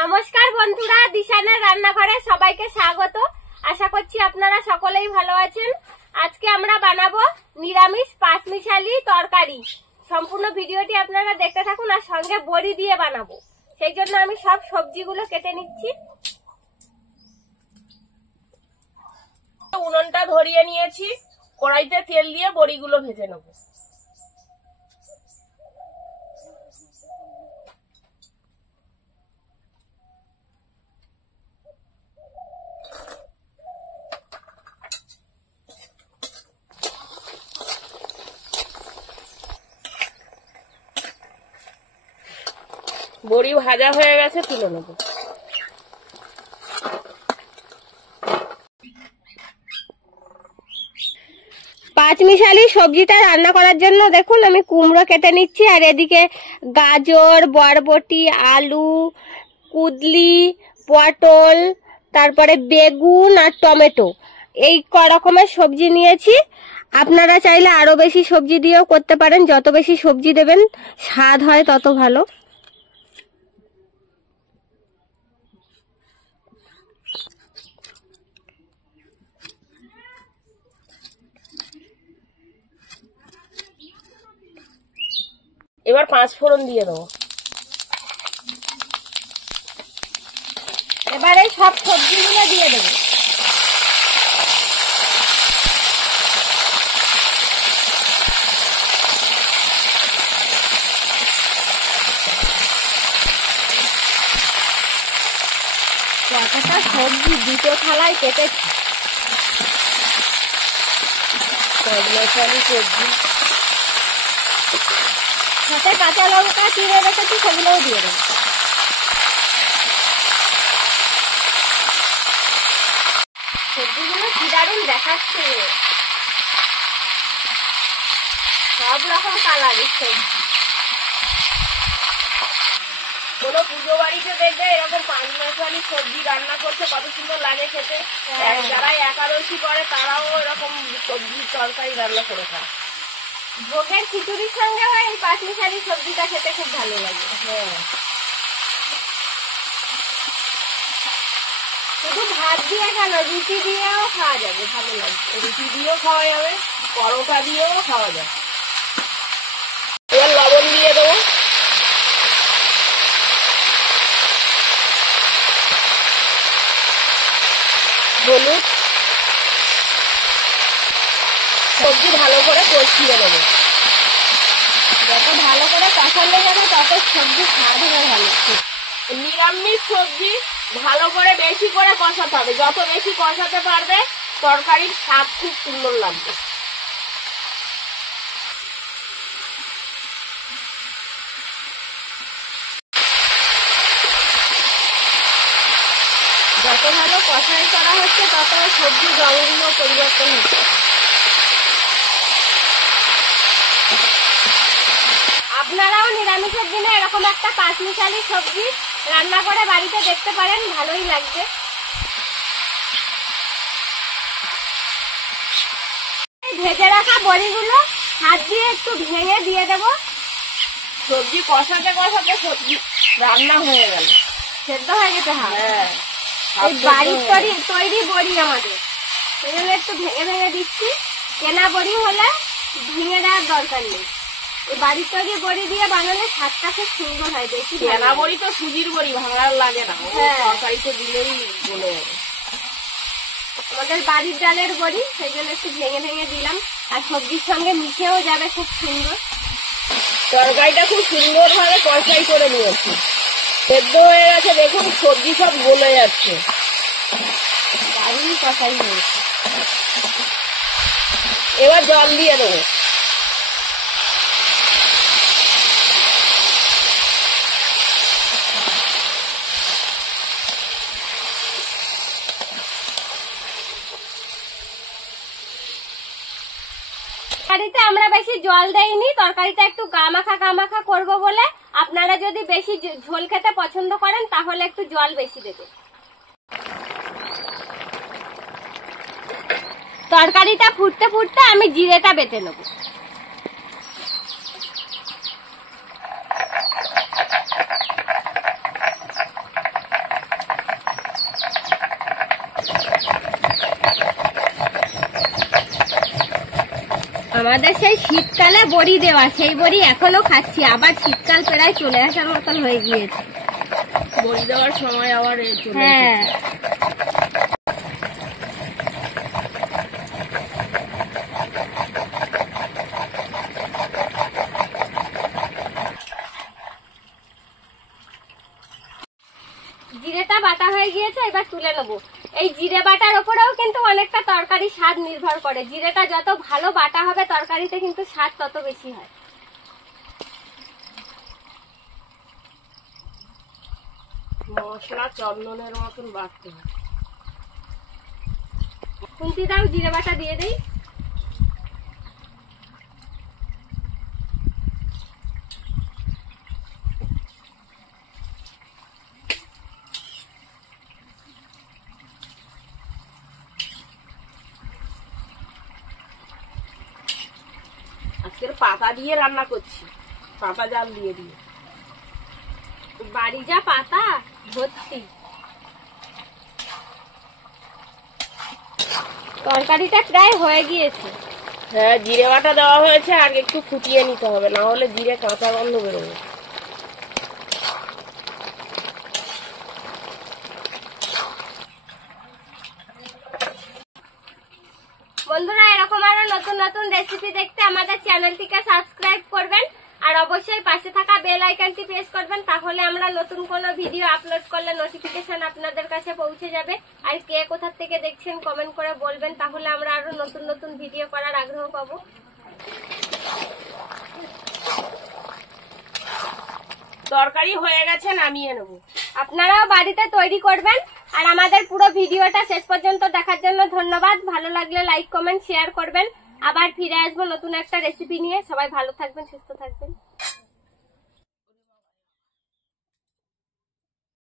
নমস্কার বন্ধুরা, দিশানের রান্নাঘরে সবাইকে স্বাগত। আশা করছি আপনারা সকলেই ভালো আছেন। আজকে আমরা বানাবো নিরামিষ পাঁচমিশালি তরকারি। সম্পূর্ণ ভিডিওটি আপনারা দেখতে থাকুন, আর সঙ্গে বড়ি দিয়ে বানাবো। সেই জন্য আমি সব সবজিগুলো কেটে নিচ্ছি। উনুনটা ধরিয়ে নিয়েছি, কড়াইতে তেল দিয়ে বড়িগুলো ভেজে নেব। বড়ি ভাজা হয়ে গেছে, তুলে নেব। পাঁচমিশালি সবজিটা রান্না করার জন্য দেখুন আমি কুমড়ো কেটে নিচ্ছি, আর এদিকে গাজর, বরবটি, আলু, কুদলি, পটল, তারপরে বেগুন আর টমেটো, এই রকমের সবজি নিয়েছি। আপনারা চাইলে আরো বেশি সবজি দিয়েও করতে পারেন। যত বেশি সবজি দেবেন স্বাদ হয় তত ভালো। এবার 5 ফোড়ন দিয়ে দেবো। এবারে সব সবজিগুলো দিয়ে দেবো। কতটা সবজি দুটো থালায় কেটেছি। সবজি সাথে কাঁচা লঙ্কা চিড়ে রেখেছি, সেগুলোও দিয়ে দেবো। সবজিগুলো কি দারুণ দেখাচ্ছে, সব রকম কালারের সবজি। কোনো পুজো বাড়িতে দেখবে এরকম 5 মাসালি সবজি রান্না করছে, কত সুন্দর লাগে খেতে। যারা একাদশী করে তারাও এরকম সবজির তরকারি রান্না করে খায়। ভোগের খিচুড়ির সঙ্গে হয় এই পাঁচমিশালি সবজিটা খেতে খুব ভালো লাগে। হ্যাঁ, শুধু ভাত দিয়ে কেন, রুটি দিয়েও খাওয়া যাবে, ভালো লাগবে। রুটি দিয়েও খাওয়া যাবে, পরোটা দিয়েও খাওয়া যাবে। এবার লবণ দিয়ে দেবো। হলুদ, সবজি ভালো করে কষিয়ে দেবো। যত ভালো করে কষানো যাবে তত সবজি স্বাদ হবে ভালো। নিরামিষ সবজি ভালো করে বেশি করে কষাতে হবে। যত বেশি কষাতে পারবে তরকারির স্বাদ খুব সুন্দর লাগবে। যত ভালো কষাই করা হচ্ছে তত সবজির রঙগুলো পরিবর্তন হচ্ছে। আপনারাও নিরামিষের দিনে এরকম একটা পাঁচমিশালি সবজি রান্না করে বাড়িতে দেখতে পারেন, ভালোই লাগবে। ভেজে রাখা বড়িগুলো হাত দিয়ে একটু ভেঙে দিয়ে দেবো। সবজি কষাতে কষাতে সবজি রান্না হয়ে গেল, সেদ্ধ হয়ে গেছে। হ্যাঁ, এই বাড়ির তৈরি বড়ি আমাদের, সেই জন্য একটু ভেঙে ভেঙে দিচ্ছি। কেনা বড়ি হলে ভেঙে দেওয়ার দরকার নেই। এই বাড়ির তৈরি বড়ি দিয়ে বানালে স্বাদটা খুব সুন্দর হয়। বেশি কেনা বড়ি তো সুজির বড়ি, ভাঙার লাগে না। হ্যাঁ, তরকারিতে দিলেই বলে যাবে। আমাদের বাড়ির ডালের বড়ি, সেই জন্য একটু ভেঙে ভেঙে দিলাম, আর সবজির সঙ্গে মিশেও যাবে খুব সুন্দর। তরকারিটা খুব সুন্দর ভাবে কষাই করে নিয়েছি, সেদ্ধ হয়ে গেছে। দেখুন সবজি সব গলে যাচ্ছে, দারুণ কষাই হয়েছে। এবার জল দিয়ে দেবো। তরকারিতে আমরা বেশি জল দেইনি, তরকারিটা একটু গামাখা করবো বলে। আপনারা যদি বেশি ঝোল খেতে পছন্দ করেন তাহলে একটু জল বেশি দেবেন। তরকারিটা ফুটতে ফুটতে আমি জিরেটা বেটে নেব। আমাদের সেই শীতকালে বড়ি দেওয়া, সেই বড়ি এখনো খাচ্ছি। আবার শীতকাল প্রায় চলে আসার মতন হয়ে গিয়েছে। বড়ি দেওয়ার সময় আবার চলে হ্যাঁ, জিরেটা বাটা হয়ে গিয়েছে, এবার তুলে নেবো। এই জিরে বাটার ওপরেও কিন্তু অনেকটা তরকারি স্বাদ নির্ভর করে। জিরেটা যত ভালো বাটা হবে তরকারিতে কিন্তু স্বাদ তত বেশি হয়। মশলা চন্দনের মতন বাটতে হয়। খুন্তি দাও, জিরে বাটা দিয়ে দিই। আজকের পাতা দিয়ে রান্না করছি, পাতা জাল দিয়ে দিয়ে। বাড়ি যা পাতা ভর্তি। তরকারিটা প্রায় হয়ে গিয়েছে। হ্যাঁ, জিরে বাটা দেওয়া হয়েছে, আর একটু ফুটিয়ে নিতে হবে, না হলে জিরে কাঁচা গন্ধ বেরোবে। বন্ধুরা, এরকম আরো নতুন নতুন রেসিপি দেখতে আমাদের চ্যানেলটিকে সাবস্ক্রাইব করবেন, আর অবশ্যই পাশে থাকা বেল আইকনটি প্রেস করবেন। তাহলে আমরা নতুন কোনো ভিডিও আপলোড করলে নোটিফিকেশন আপনাদের কাছে পৌঁছে যাবে। আর কে কোথা থেকে দেখছেন কমেন্ট করে বলবেন, তাহলে আমরা আরো নতুন নতুন ভিডিও করার আগ্রহ পাবো। তরকারি হয়ে গেছে, নামিয়ে নেবো। আপনারাও বাড়িতে তৈরি করবেন। আর আমাদের পুরো ভিডিওটা শেষ পর্যন্ত দেখার জন্য ধন্যবাদ। ভালো লাগলে লাইক, কমেন্ট, শেয়ার করবেন। আবার ফিরে আসবো নতুন একটা রেসিপি নিয়ে। সবাই ভালো থাকবেন, সুস্থ থাকবেন।